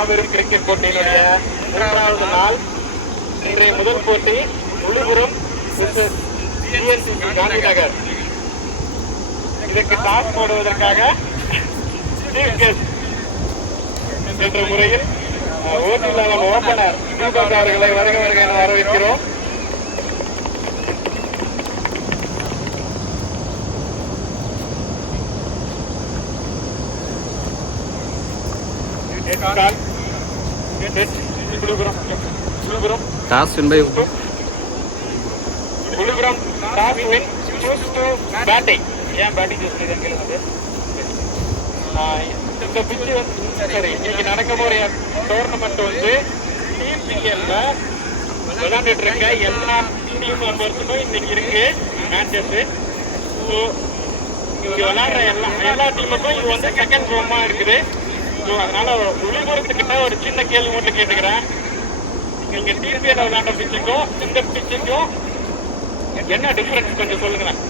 மாபெரும் கிரிக்கெட் போட்டியினுடைய 3வது நாள். இன்றைய முதல் போட்டி விழுப்புரம் காந்திநகர். இதற்கு டாஸ் போடுவதற்காக என்ற முறையில் ஓட்டில் ஓபனர் தீபக் அவர்களை வருக வருக என வரவேற்கிறோம். Toss win by Villupuram toss win choose to batting. ஏன் பேட்டிங் சூஸ் பண்ணிருக்காங்க? இந்த பிச்சு சரி இன்னைக்கு நடக்க போற டோர்னமெண்ட் வந்து டிபிஎல்ல விளையாண்டுட்டு இருக்க எல்லா டீம் மெம்பர்ஸுக்கும் இன்னைக்கு இருக்கு மேட்சஸ். ஸோ இங்க விளையாடுற எல்லா டீமுக்கும் இது வந்து செகண்ட் ரோமா இருக்குது. ஸோ அதனால விழுப்புரத்துக்கிட்ட ஒரு சின்ன கேள்வி மட்டும் கேட்டுக்கிறேன். நீங்க டிபிஎல் விளையாண்ட பிச்சுக்கும் இந்த பிச்சுக்கும் என்ன டிஃபரன்ஸ் கொஞ்சம் சொல்லுங்களேன்.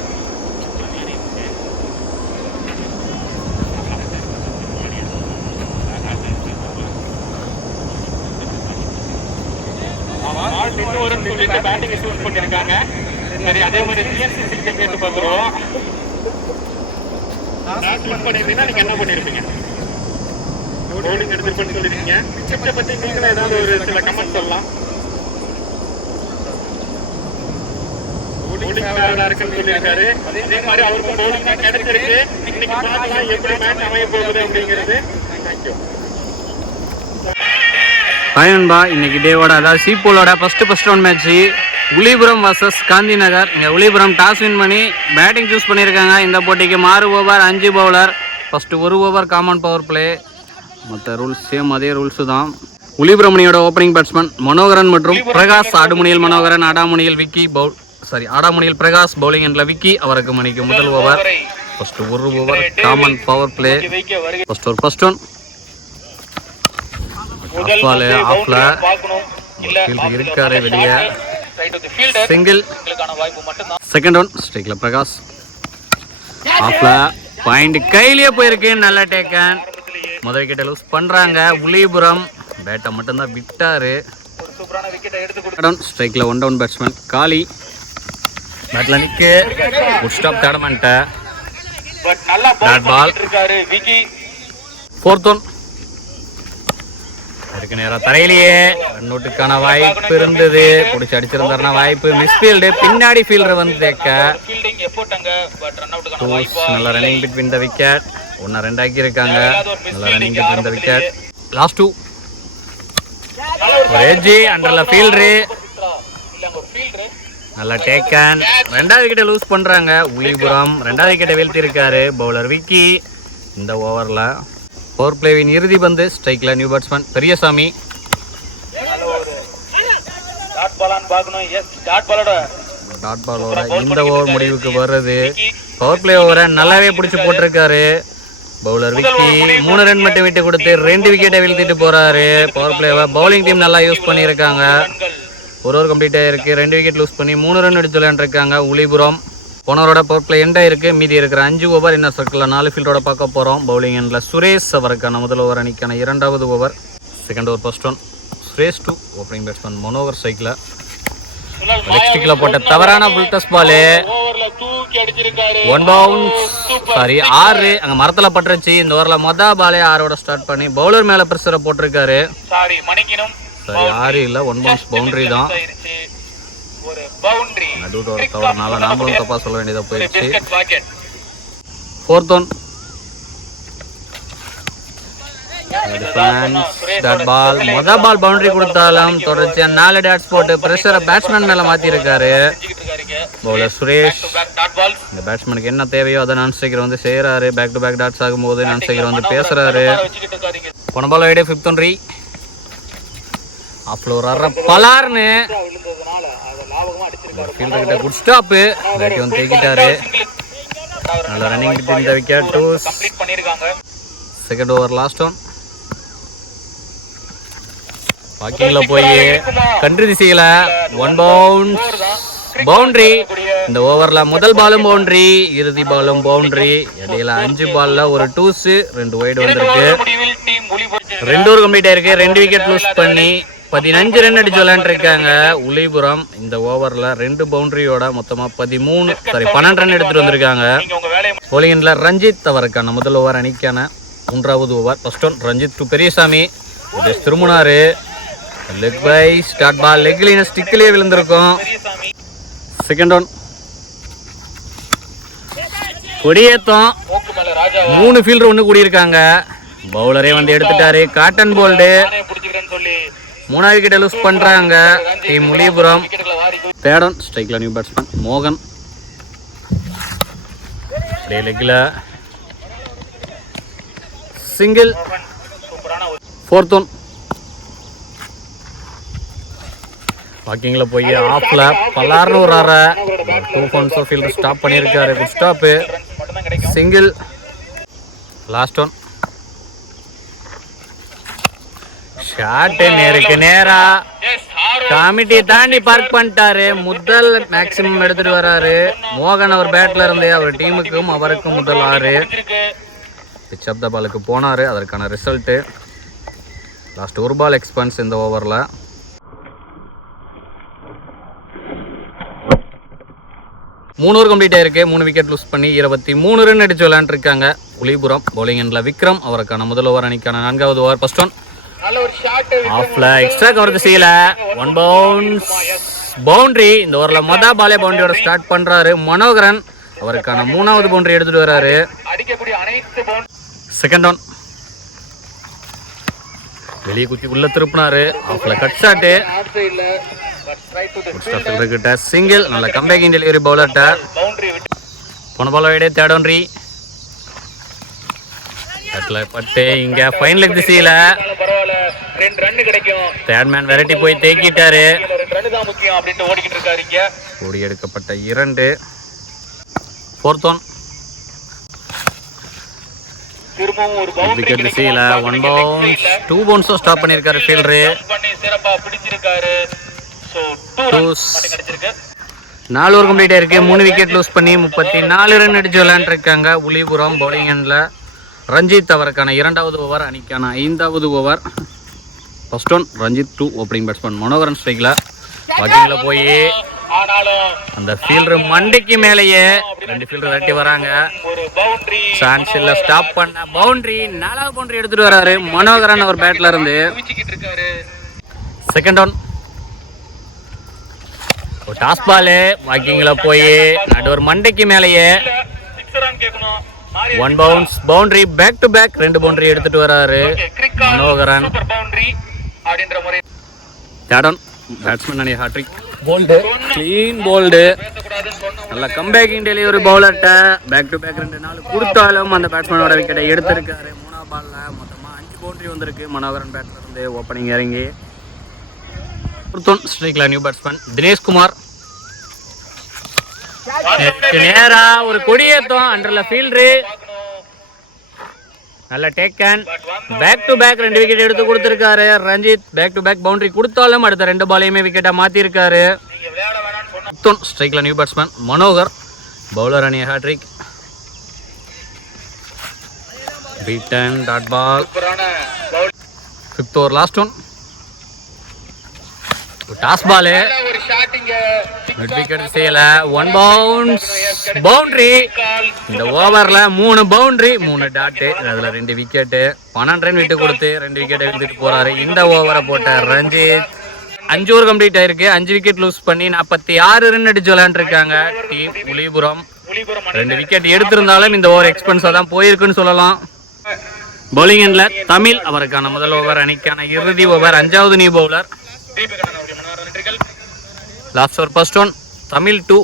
பேட்டிங் சூஸ் பண்ணிருக்காங்க. சரி அதே மாதிரி சிஎஸ்சி கேட்டு பார்த்துருவோம். சூஸ் பண்ணிருந்தீங்கன்னா நீங்க என்ன பண்ணிருப்பீங்க? பவுலிங் எடுத்துருப்பேன்னு சொல்லிருக்கீங்க. பிச்சை பத்தி நீங்களும் ஏதாவது ஒரு சில கமெண்ட் சொல்லலாம். பவுலிங் நல்லா இருக்குன்னு சொல்லியிருக்காரு. அதே மாதிரி அவருக்கு பவுலிங் தான் கிடைச்சிருக்கு. இன்னைக்கு பார்க்கலாம் எப்படி மேட்ச் அமைய போகுது அப்படிங்கிறது. தேங்க்யூ. பயன்பா இன்னைக்கு டேவோட அதாவது சீப்போலோட first round match Villupuram versus Gandhinagar. இங்கே விழுப்புரம் டாஸ் வின் பண்ணி பேட்டிங் சூஸ் பண்ணியிருக்காங்க. இந்த போட்டிக்கு 6 over 5 bowler. First 1 over common power play. மற்ற ரூல்ஸ் சேம் அதே ரூல்ஸு தான். விழுப்புரமணியோட ஓப்பனிங் பேட்ஸ்மேன் மனோகரன் மற்றும் பிரகாஷ். ஆடுமுனியில் மனோகரன், ஆடாமுனியில் பிரகாஷ், பவுலிங் என்ற விக்கி. அவருக்கு மணிக்கு முதல் over. First 1 over common power play. First one இருக்காரு வெளியே. சிங்கிள். செகண்ட் ஒன் ஸ்ட்ரைக்ல பிரகாஷ். ஆஃப்ல பாயிண்ட் கையிலேயே போயிருக்கு. நல்ல டேக்கன். முதல் விக்கெட்டை லூஸ் பண்றாங்க விழுப்புரம். பேட்டை மட்டும்தான் விட்டாரு. ஸ்ட்ரைக்ல 1 டவுன் பேட்ஸ்மேன் காளி. பேட்ல நிக்கு. Good stop tournament. Dot ball. Fourth one அதுக்கு நேரம் தரையிலேயே நோட்டுக்கான வாய்ப்பு இருந்தது. பிடிச்சி அடிச்சிருந்தாருன்னா வாய்ப்பு. மிஸ்ஃபீல்டு. பின்னாடி ஃபீல்டர் வந்து தேக்க. நல்ல ரன்னிங் பிட்வீன் த விக்கெட். 1-2 ஆக்கி இருக்காங்க. நல்ல running between the wicket. Last 2 edge அண்டர்ல ஃபீல்டரு. நல்ல டேக்கன். 2வது விக்கெட்டை லூஸ் பண்றாங்க விழுப்புரம். 2வது விக்கெட்டை வீழ்த்தி இருக்காரு பவுலர் விக்கி. இந்த ஓவர்ல பவர் பிளேவின் இறுதி பந்து. ஸ்ட்ரைக்ல நியூ பேட்ஸ்மேன் பெரியசாமி. டாட் பாலோட இந்த ஓவர் முடிவுக்கு வர்றது. பவர் பிளே ஓவரை நல்லாவே பிடிச்சி போட்டிருக்காரு பவுலர் விக்கி. 3 ரன் மட்டும் விட்டு கொடுத்து 2 விக்கெட்டை வீழ்த்திட்டு போறாரு. பவர் பிளேவை பவுலிங் டீம் நல்லா யூஸ் பண்ணியிருக்காங்க. ஒரு ஓவர் கம்ப்ளீட் ஆயிருக்கு. 2 விக்கெட் லூஸ் பண்ணி 3 ரன் அடிச்சு விளையாண்டுருக்காங்க விழுப்புரம். போனவரோட பவர் பிளே எண்டா இருக்கு. மீதி இருக்கிற 5 ஓவர் இன்னர் சர்க்கிளில் 4 ஃபீல்டோட பார்க்க போகிறோம். பவுலிங் எண்டில் சுரேஷ் அவருக்கான முதல் ஓவர் அணிக்கான 2வது over. Second over first one Suresh 2. Opening batsman Manohar சைக்கிள். லெக் ஸ்டிக்ல போட்ட தவறான புல் டஸ் பால். 1 பவுன்ஸ். 6 அங்கே மரத்தில் பட்டுருச்சு. இந்த ஓவரில் மொதல் பாலே 6ஓட ஸ்டார்ட் பண்ணி பவுலர் மேலே ப்ரெஷரை போட்டிருக்காரு. 6 இல்லை 1 பவுன்ஸ் பவுண்டரி தான். நடுவோட தவறுனால நாமளும் தப்பா சொல்ல வேண்டியதா போயிடுச்சு. ஃபோர்த் ஒன் மொதல் பால் பவுண்டரி கொடுத்தாலும் தொடர்ச்சியா 4 டாட்ஸ் போட்டு பிரஷரை பேட்ஸ்மேன் மேல மாத்தி இருக்காரு பவுலர் சுரேஷ். இந்த பேட்ஸ்மேனுக்கு என்ன தேவையோ அதை நான் ஸ்ட்ரைக்கர் வந்து செய்யறாரு. பேக் டு பேக் டாட்ஸ் ஆகும்போது நான் ஸ்ட்ரைக்கர் வந்து பேசுறாரு. போன பால் ஐடியா 5th ஒன் ரீ. ஆஃப்ளோர் பலார்னு ஃபீல்டர் கிட்ட குட் ஸ்டாப். பேட்டி வந்து தேக்கிட்டாரு. நல்ல ரன்னிங் கிட்ட இந்த wicket. Second over last one. வாக்கிங்ல போய் கண்ட்ரி திசையில 1 பவுன்ஸ் பவுண்டரி. இந்த ஓவர்ல முதல் பாலும் பவுண்டரி, இறுதி பாலும் பவுண்டரி. இடையில 5 பால்ல ஒரு டூஸ், 2 வைடு வந்திருக்கு. 2 ஓவர் கம்ப்ளீட் ஆயிருக்கு. 2 விக்கெட் லூஸ் பண்ணி 15 ரன் அடிச்சு விளையாண்டுருக்காங்க உளிபுரம். இந்த ஓவரில் 2 பவுண்டரியோட மொத்தமாக 12 ரன் எடுத்துட்டு வந்திருக்காங்க. போலிங்கில் ரஞ்சித் அவருக்கான முதல் ஓவர் அணிக்கான 3வது over. First one Ranjith to Periyasamy திரும்பினாரு. லெக் பை ஸ்டார்ட் பால் லெக்லின ஸ்டிக்லேயே விழுந்திருக்கும். செகண்ட் ஒன் கொடியேத்தம் 3 ஃபீல்டர் ஒன்று கூடியிருக்காங்க. பவுலரே வந்து எடுத்துட்டாரு. காட்டன் போல்டு 3வது விக்கெட்டை லூஸ் பண்றாங்க டீம் உளிபுரம். தேர்ட் ஒன் ஸ்ட்ரைக்ல நியூ பேட்ஸ்மேன் மோகன் லெக்ல சிங்கிள். ஃபோர்த் ஒன் வாக்கிங்ல போய் ஆஃப்ல பல்லார்னு ஒரு 2 பவுன்ஸ் ஃபீல்டர் ஸ்டாப் பண்ணியிருக்காரு. Good stop single. Last one shot நேருக்கு நேரா கமிட்டி தாண்டி பார்க் பண்ணிட்டாரு. முதல் மேக்சிமம் எடுத்துட்டு வராரு மோகன். அவர் பேட்ல இருந்து அவர் டீமுக்கும் அவருக்கும் முதல் 6 பிச் ஆஃப் த பாலுக்கு போனாரு. அதற்கான ரிசல்ட் லாஸ்ட் ஒரு பால் எக்ஸ்பென்ஸ் இந்த ஓவர்ல. மூணு ஓவர் கம்ப்ளீட் ஆயிருக்கு. 3 விக்கெட் லூஸ் பண்ணி 23 ரன் அடிச்சு விளையாண்டுருக்காங்க உளிபுரம். பவுலிங் எண்ட்ல விக்ரம் அவருக்கான முதல் ஓவர் அணிக்கான 4வது ஓவர். ஃபர்ஸ்ட் ஒன் ஆஃப்ல எக்ஸ்ட்ரா கவர் திசையில 1 பவுன்ஸ் பவுண்டரி. இந்த ஓவர்ல மொதல் பாலே பவுண்டரியோட ஸ்டார்ட் பண்றாரு மனோகரன். அவருக்கான 3வது பவுண்டரி எடுத்துட்டு வராரு. செகண்ட் ஒன் வெளியே குத்தி உள்ள திருப்பினாரு. ஆஃப்ல கட் ஷாட்டு கிட்ட சிங்கிள். நல்ல கம்பேக்கிங் டெலிவரி பவுலர்ட்ட போன பால் வைடே. தேர்ட் ஒன்ரி பட்டு இங்க ஃபைன் லெக் திசையில தேர்ட் மேன் வெரைட்டி போய் தேக்கிட்டாரு. ஓடி எடுக்கப்பட்ட 2. ஃபோர்த் ஒன் விக்கெட் திசையில 1 பவுன்ஸ் 2 பவுன்ஸும் ஸ்டாப் பண்ணியிருக்காரு ஃபீல்டரு. 4 ஓவர் கம்ப்ளீட் ஆயிருக்கு. 3 விக்கெட் லூஸ் பண்ணி 34 ரன் அடிச்சு விளையாண்டுருக்காங்க உளிபுரம். பவுலிங் எண்ட்ல ரஞ்சித் அவருக்கான 2வது ஓவர் அணிக்கான 5வது over. First one Ranjith to opening batsman Manoharan ஸ்ட்ரைக்ல வாக்கிங்ல போய் அந்த ஃபீல்டர் மண்டைக்கு மேலேயே 2 ஃபீல்டர் தட்டி வராங்க. சான்ஸ் இல்ல ஸ்டாப் பண்ண பவுண்டரி. 4வது பவுண்டரி எடுத்துட்டு வராரு மனோகரன் அவர் பேட்ல இருந்து. செகண்ட் ஒன் டாஸ் பால் வாக்கிங்ல போய் நடுவர் மண்டைக்கு மேலேயே 1 bounce boundary. Back to back 2 boundary எடுத்துட்டு வராரு மனோகரன். தேர்ட் பேட்ஸ்மேன் அணி ஹாட்ரிக் போல்டு கிளீன் போல்டு. நல்ல கம்பேக்கிங் டெலிவரி பவுலர்ட்ட பேக் டு பேக் 2-4 கொடுத்தாலும் அந்த பேட்ஸ்மேனோட விக்கெட்டை எடுத்திருக்காரு. 3வது பால்ல மொத்தமா 5 பவுண்டரி வந்திருக்கு மனோகரன் பேட்ல இருந்து ஓப்பனிங் இறங்கி. ஸ்ட்ரைக்ல நியூ பேட்ஸ்மேன் தினேஷ்குமார் நேரா ஒரு கொடியேத்தம் அண்டர்ல ஃபீல்டரு. நல்ல taken back to back 2 wicket எடுத்து கொடுத்திருக்காரு Ranjith. Back to back boundary கொடுத்தாலும் அடுத்த 2 பாலையுமே விக்கெட்டா மாத்தி இருக்காரு. ஸ்ட்ரைக்ல நியூ பேட்ஸ்மேன் மனோகர். பவுலர் அணி hattrick. Beaten dot ball. 5th over last one toss ball mid wicket செய்யல 1 பவுன்ஸ் பவுண்டரி. இந்த ஓவர்ல 3 பவுண்டரி 3 டாட். அதுல 2 விக்கெட் 12 ரன் விட்டு கொடுத்து 2 விக்கெட்டை எடுத்துட்டு போறாரு. இந்த ஓவரை போட்ட ரஞ்சித். 5 ஓவர் கம்ப்ளீட் ஆயிருக்கு. 5 விக்கெட் லூஸ் பண்ணி 46 ரன் அடிச்சு விளையாண்டுருக்காங்க டீம் உளிபுரம். 2 விக்கெட் எடுத்திருந்தாலும் இந்த ஓவர் எக்ஸ்பென்ஸா தான் போயிருக்குன்னு சொல்லலாம். பவுலிங் எண்ட்ல தமிழ் அவருக்கான முதல் ஓவர் அணிக்கான இறுதி ஓவர். 5வது new bowler. Last over first one Tamil to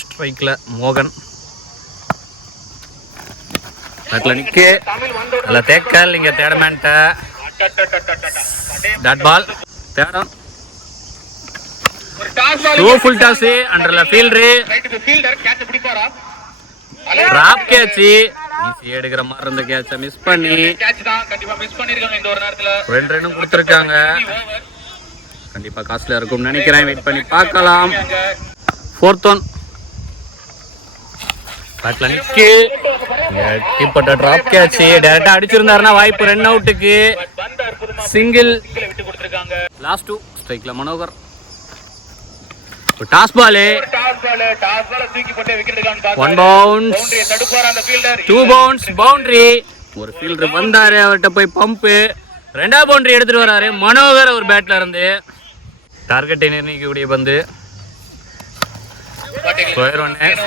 ஸ்ட்ரைக்ல மோகன். நிக்க நல்ல தேக்கல் இங்க தேடமேன்ட்ட dot ball. Third one full toss அண்டர்ல ஃபீல்டரு டிராப் கேட்ச். ஈஸி எடுக்கிற மாதிரி இருந்த கேட்ச மிஸ் பண்ணி 2 ரன்னும் கொடுத்துருக்காங்க. கண்டிப்பா காஸ்ட்லியா இருக்கும் நினைக்கிறேன். வெயிட் பண்ணி பார்க்கலாம். 4th ஒன் பேட்ல நிக்கு கீப்பர்ட்ட டிராப் கேட்ச் டைரக்டா அடிச்சிருந்தாருன்னா வாய்ப்பு ரன் அவுட்டுக்கு. சிங்கிள். லாஸ்ட் 2 ஸ்ட்ரைக்ல Manohar. Toss ball 1 bounce 2 bounce boundary. ஒரு ஃபீல்டர் வந்தாரு, அவர்கிட்ட போய் பம்பு 2வது பவுண்டரி எடுத்துட்டு வராரு மனோகர் அவர் பேட்ல இருந்து. டார்கெட்டை நிர்ணயிக்கக்கூடிய பந்து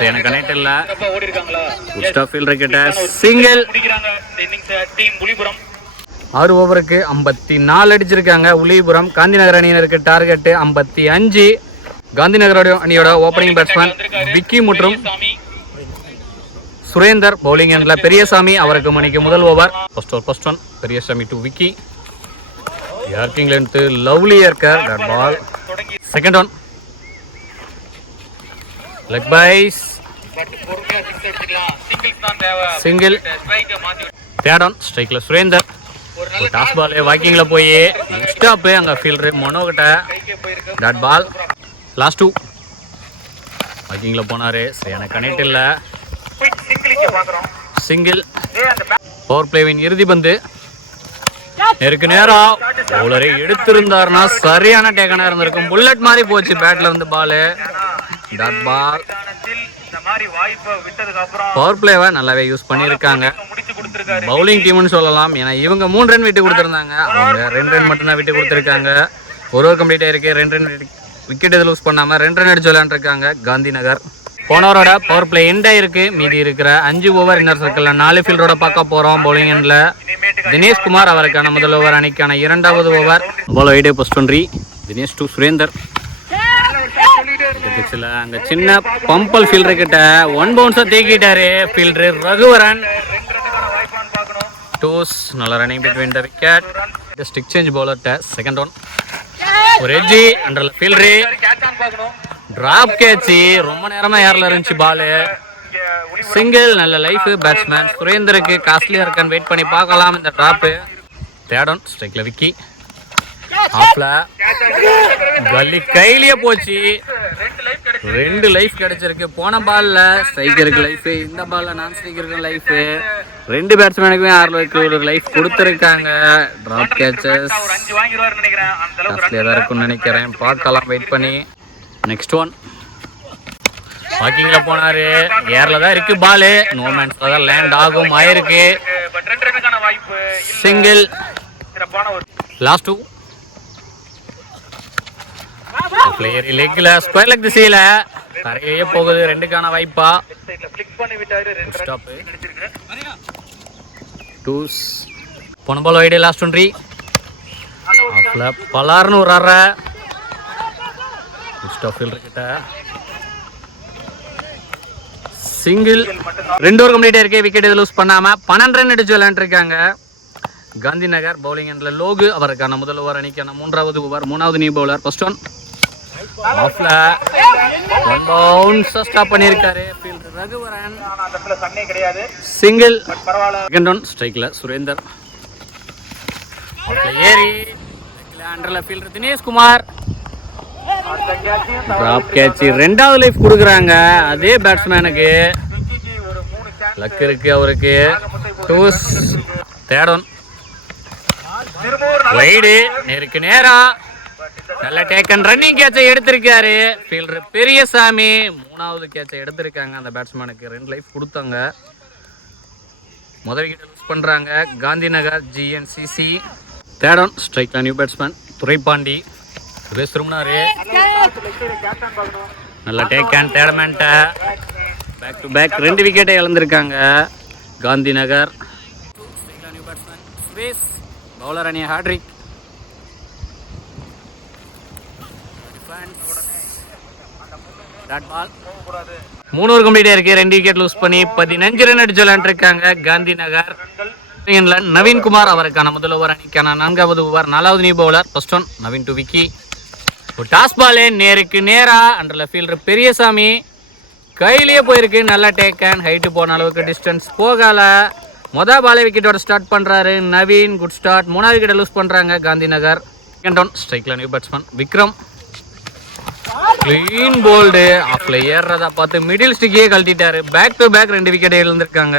எனக்கு கனெக்ட் இல்ல. ஃபீல்டர் கிட்ட சிங்கிள். 6 ஓவருக்கு 54 அடிச்சிருக்காங்க உளிபுரம். காந்திநகர் அணியினருக்கு டார்கெட் 55. காந்திநகர் அணியோட ஓப்பனிங் பேட்ஸ்மேன் விக்கி மற்றும் சுரேந்தர். பவுலிங் எண்ட்ல பெரியசாமி, அவருக்கு மணிக்கு முதல் over. First one Periyasamy to Vicky. Yorking length lovely yorker. Dot ball. Second one leg byes single. Third one ஸ்ட்ரைக்ல சுரேந்தர். டாஸ் பால் வாக்கிங்ல போய் ஸ்டாப் அங்க ஃபீல்டர் மனோகிட்ட. Dot ball. லாஸ்ட் 2 வாக்கிங்ல போனாரு, சரியான கனெக்ட் இல்ல. சிங்கிள். பவர் பிளேவின் இறுதி பந்து நேருக்கு நேரம் பவுலரை எடுத்திருந்தாருன்னா சரியான டேக்கனா இருந்திருக்கும். புல்லட் மாதிரி போச்சு பேட்ல வந்து பால். Dot ball. பவர் பிளேவை நல்லாவே யூஸ் பண்ணியிருக்காங்க பவுலிங் டீம்னு சொல்லலாம். ஏன்னா இவங்க 3 ரன் விட்டு கொடுத்துருந்தாங்க, அவங்க 2 ரன் மட்டும்தான் விட்டு கொடுத்துருக்காங்க. ஒரு கம்ப்ளீட் ஆயிருக்கு. 2 ரன் விக்கெட் எது லூஸ் பண்ணாம 2 ரன் அடிச்சு விளையாண்டுருக்காங்க காந்திநகர். போனவரோட பவர் பிளே எண்ட் ஆயிருக்கு. மீதி இருக்கிற 5 ஓவர் இன்னர் சர்க்கிள்ல 4 ஃபீல்டரோட பார்க்க போறோம். பவுலிங் எண்ட்ல தினேஷ்குமார், அவருக்கான முதல் ஓவர் அணிக்கான 2வது ஓவர். பால் வைடே போஸ்ட் ஒன்றி தினேஷ் டு சுரேந்தர். அங்க சின்ன பம்பல் ஃபீல்டர் கிட்ட 1 பவுன்ஸா தேக்கிட்டாரு ஃபீல்டர் ரகுவரன். டூஸ். நல்ல running between the wicket. Stick change பவுலர்ட்ட செகண்ட் ஒன். ஒரு எட்ஜி அண்டர்ல ஃபீல்டர். டிராப் கேட்ச் ரொம்ப நேரமா ஏர்ல இருந்துச்சு பால். சிங்கிள். நல்ல லைஃப் பேட்ஸ்மேன் சுரேந்தருக்கு காஸ்ட்லியா இருக்கான்னு வெயிட் பண்ணி பார்க்கலாம் இந்த டிராப். தேர்ட் ஒன் ஸ்ட்ரைக்ல விக்கி. ஆஃப்ல கல்லி கையிலேயே போச்சு. 2 லைஃப் கிடைச்சிருக்கு. போன பால்ல ஸ்ட்ரைக்கருக்கு லைஃப், இந்த பால்ல நான் ஸ்ட்ரைக்கருக்கு லைஃப். 2 பேட்ஸ்மேனுக்குமே 6 ஒரு லைஃப் கொடுத்துருக்காங்க. டிராப் கேச்சஸ் காஸ்ட்லியா தான் இருக்கும்னு நினைக்கிறேன். பார்க்கலாம் வெயிட் பண்ணி. நெக்ஸ்ட் ஒன் வாக்கிங்ல போனாரு, ஏர்ல தான் இருக்கு பால். நோமேன்ஸ்ல தான் லேண்ட் ஆகும் ஆயிருக்கு. சிங்கிள். லாஸ்ட் 2 பிளேயர் லெக்ல ஸ்கொயர் லெக் திசையில தரையிலேயே போகுது. 2க்கான வாய்ப்பா. ஸ்டாப். டூஸ். போன பால் வைடே லாஸ்ட் ஒன்றி. ஆஃப்ல பலார்னு ஒரு அரை. ஸ்டாப் ஃபீல்டர் கிட்ட சிங்கிள். 2 ஓவர் கம்ப்ளீட் ஆயிருக்கு. விக்கெட் எது லூஸ் பண்ணாம 12 ரன் அடிச்சு விளையாண்டுருக்காங்க காந்திநகர். பவுலிங் எண்ட்ல லோகு, அவருக்கான முதல் ஓவர் அணிக்கான 3வது ஓவர். 3வது நியூ பவுலர். ஃபர்ஸ்ட் ஒன் ஆஃப்ல 1 பவுன்ஸ் ஸ்டாப் பண்ணிருக்காரு fielder Raghuvaran. Single. Second one ஸ்ட்ரைக்ல சுரேந்தர். ஏரி அண்டர்ல ஃபீல்டர் தினேஷ்குமார். டிராப் கேட்ச் 2வது லைஃப் கொடுக்குறாங்க அதே பேட்ஸ்மேனுக்கு. லக் இருக்கு அவருக்கு. டூஸ். தேர்ட் ஒன் வைடு நேருக்கு நேரா. நல்ல டேக்கன் ரன்னிங் கேட்சை எடுத்திருக்காரு ஃபீல்டர் பெரியசாமி. 3வது கேட்சை எடுத்திருக்காங்க அந்த பேட்ஸ்மேனுக்கு. 2 லைஃப் கொடுத்தாங்க. முதல் விக்கெட் லூஸ் பண்றாங்க காந்திநகர் GNCC. தேர்ட் ஒன் ஸ்ட்ரைக்ல நியூ பேட்ஸ்மேன் துரைப்பாண்டி. சுரேஷ் திரும்பினாரு. நல்ல taken third back to back 2 விக்கெட்டை இழந்திருக்காங்க Gandhinagar. New batsman Suresh. Bowler அணிய ஹாட்ரிக். 3 ஓவர் கம்ப்ளீட் ஆயிருக்கு. 2 விக்கெட் லூஸ் பண்ணி 15 ரன் அடிச்சு விளையாண்டுருக்காங்க காந்திநகர். நவீன்குமார், அவருக்கான முதல் ஓவர் அணிக்கான 4வது ஓவர். 4வது new bowler. First one Naveen to Vicky. Toss ball நேருக்கு நேரா அண்டர்ல ஃபீல்டர் பெரியசாமி. கையிலேயே போயிருக்கு. நல்ல டேக்கன். ஹைட்டு போன அளவுக்கு டிஸ்டன்ஸ் போகல. மொதல் பாலே விக்கெட்டோட ஸ்டார்ட் பண்றாரு நவீன். Good start. 3வது விக்கெட்டை லூஸ் பண்றாங்க காந்திநகர். செகண்ட் ஒன் ஸ்ட்ரைக்ல new batsman Vikram. Clean bowled ஆஃப்ல ஏறுறதா பார்த்து மிடில் ஸ்டிக்கே கழட்டிட்டாரு. பேக் டு பேக் 2 விக்கெட்டை இழந்திருக்காங்க.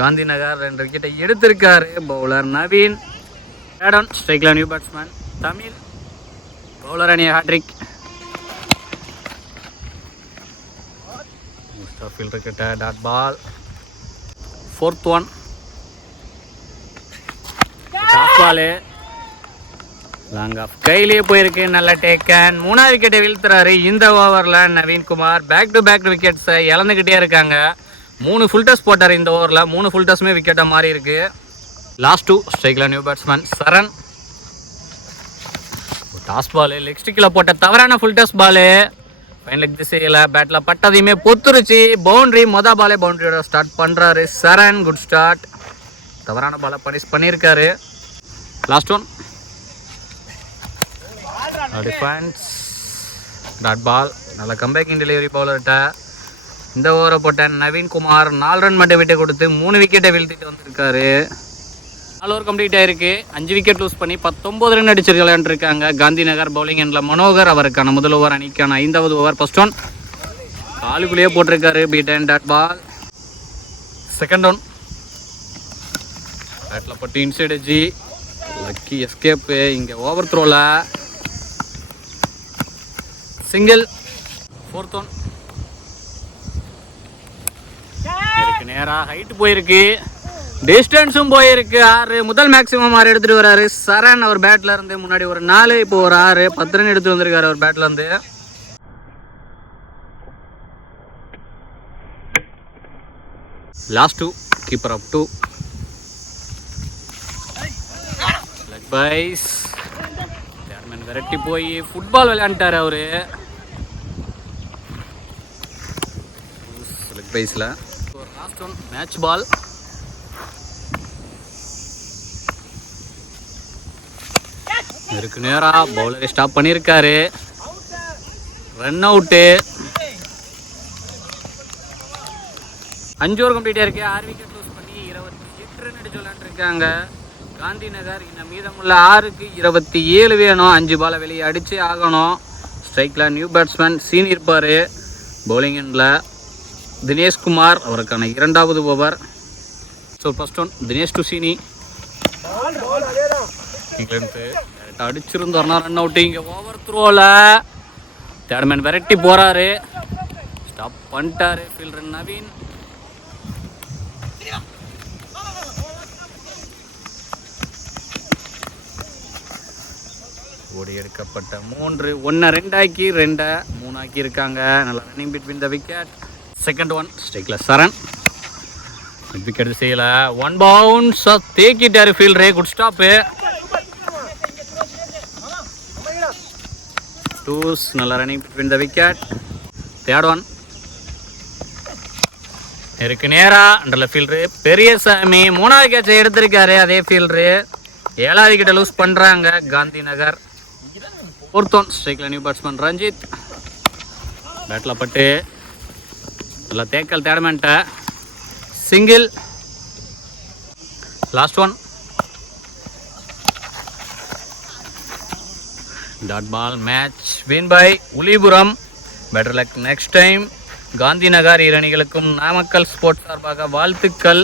காந்தி நகர் 2 விக்கெட்டை எடுத்திருக்காரு. பவுலர் நவீன். ஸ்ட்ரைக்ல நியூ பேட்ஸ்மேன் தமிழ். பவுலர் அணி ஹாட்ரிக். ஃபீல்டர் கிட்ட dot ball. 4th one. Dot ball long off கையிலேயே போயிருக்கு. நல்ல டேக்கன். 3வது விக்கெட்டை வீழ்த்துறாரு இந்த ஓவரில் நவீன்குமார். பேக் டு பேக் விக்கெட்ஸை இழந்துக்கிட்டே இருக்காங்க. 3 ஃபுல் டஸ் போட்டார் இந்த ஓவரில். 3 ஃபுல் டஸ்மே விக்கெட்டாக மாறி இருக்கு. லாஸ்ட் 2 ஸ்ட்ரைக்கில் நியூ பேட்ஸ்மேன் சரண். டாஸ் பால் லெக் ஸ்டிக்கில் போட்ட தவறான ஃபுல் டஸ் பாலு. ஃபைன் லெக் திசையில் பேட்டில் பட்டதையுமே பொத்துருச்சு. பவுண்ட்ரி. பாலே பவுண்ட்ரியோட ஸ்டார்ட் பண்ணுறாரு சரண். Good start. தவறான பாலை பனிஷ் பண்ணியிருக்காரு. Last one. Defence dot ball. நல்ல கம்பேக்கிங் டெலிவரி பவுலர்கிட்ட. இந்த ஓவரை போட்ட நவீன்குமார் 4 ரன் மட்டும் விட்டு கொடுத்து 3 விக்கெட்டை வீழ்த்திட்டு வந்திருக்காரு. 4 ஓவர் கம்ப்ளீட் ஆயிருக்கு. 5 விக்கெட் லூஸ் பண்ணி 19 ரன் அடிச்சு விளையாண்டுருக்காங்க. காந்தி நகர் பவுலிங் எண்ணில் மனோகர். அவருக்கான முதல் ஓவர் அணிக்கான 5வது ஓவர். ஃபர்ஸ்ட் ஒன் காலுக்குள்ளேயே போட்டிருக்காரு. Beaten dot ball. Second one பேட்டில் பட்டு இன்சைட் எட்ஜி. Lucky escape. இங்கே ஓவர் த்ரோவில் சிங்கிள். 4th ஒன் நேராக ஹைட் போயிருக்கு. டிஸ்டன்ஸும் போயிருக்கு. 6 முதல் மேக்ஸிமம் 6 எடுத்துட்டு வராரு சரண். அவர் பேட்ல இருந்து முன்னாடி ஒரு 4, இப்போ ஒரு 6, 10 ரன் எடுத்து வந்திருக்காரு அவர் பேட்ல இருந்து. Last 2 keeper up 2 leg byes. Batsman விரட்டி போய் ஃபுட்பால் விளையாண்டாரு அவரு லெக் பைஸ்ல. Last one match ball. இருக்கு நேரா பவுலரை ஸ்டாப் பண்ணியிருக்காரு. Run out. 5 ஓவர் கம்ப்ளீட் ஆயிருக்கு. 6 விக்கெட் லூஸ் பண்ணி 28 ரன் அடிச்சு விளையாண்டுருக்காங்க காந்தி நகர். இன்னும் மீதமுள்ள 6க்கு 27 வேணும். 5 பாலை வெளியே அடிச்சு ஆகணும். ஸ்ட்ரைக்கில் நியூ பேட்ஸ்மேன் சீனி இருப்பார். பவுலிங் எண்டில் தினேஷ்குமார். அவருக்கான 2வது over. So first one Dinesh to Seeni. இங்கிலாந்து அடிச்சிருந்தார்னா ரன் அவுட்டு. இங்கே ஓவர் த்ரோவில் தேர்ட்மேன் விரட்டி போகிறாரு. ஸ்டாப் பண்ணிட்டாரு ஃபீல்டர் நவீன். ஓடி எடுக்கப்பட்ட 3 1 2 ஆக்கி 2 3 ஆக்கி இருக்காங்க. நல்லா running between the wicket. Second one ஸ்ட்ரைக்கில் சரண். விக்கெட் செய்யல. 1 பவுன்ஸ் தேக்கிட்டாரு ஃபீல்டரு. Good stop. டூஸ். நல்ல running between the wicket. Third one இருக்கு நேரா அண்டரில் ஃபீல்டரு பெரியசாமி. 3வது கேட்சை எடுத்திருக்காரு அதே ஃபீல்டரு. 7வது விக்கெட்டை லூஸ் பண்ணுறாங்க காந்தி நகர். 4th ஒன் ஸ்ட்ரைக்கில் நியூ பேட்ஸ்மேன் ரஞ்சித். பேட்டில் பட்டு நல்லா தேக்கல் தேடமெண்ட்டை. Single. Last one dot ball. Match win by Ulipuram. Better luck next time. Gandhi Nagar 2 அணிகளுக்கும் நாமக்கல் ஸ்போர்ட்ஸ் சார்பாக வாழ்த்துக்கள்.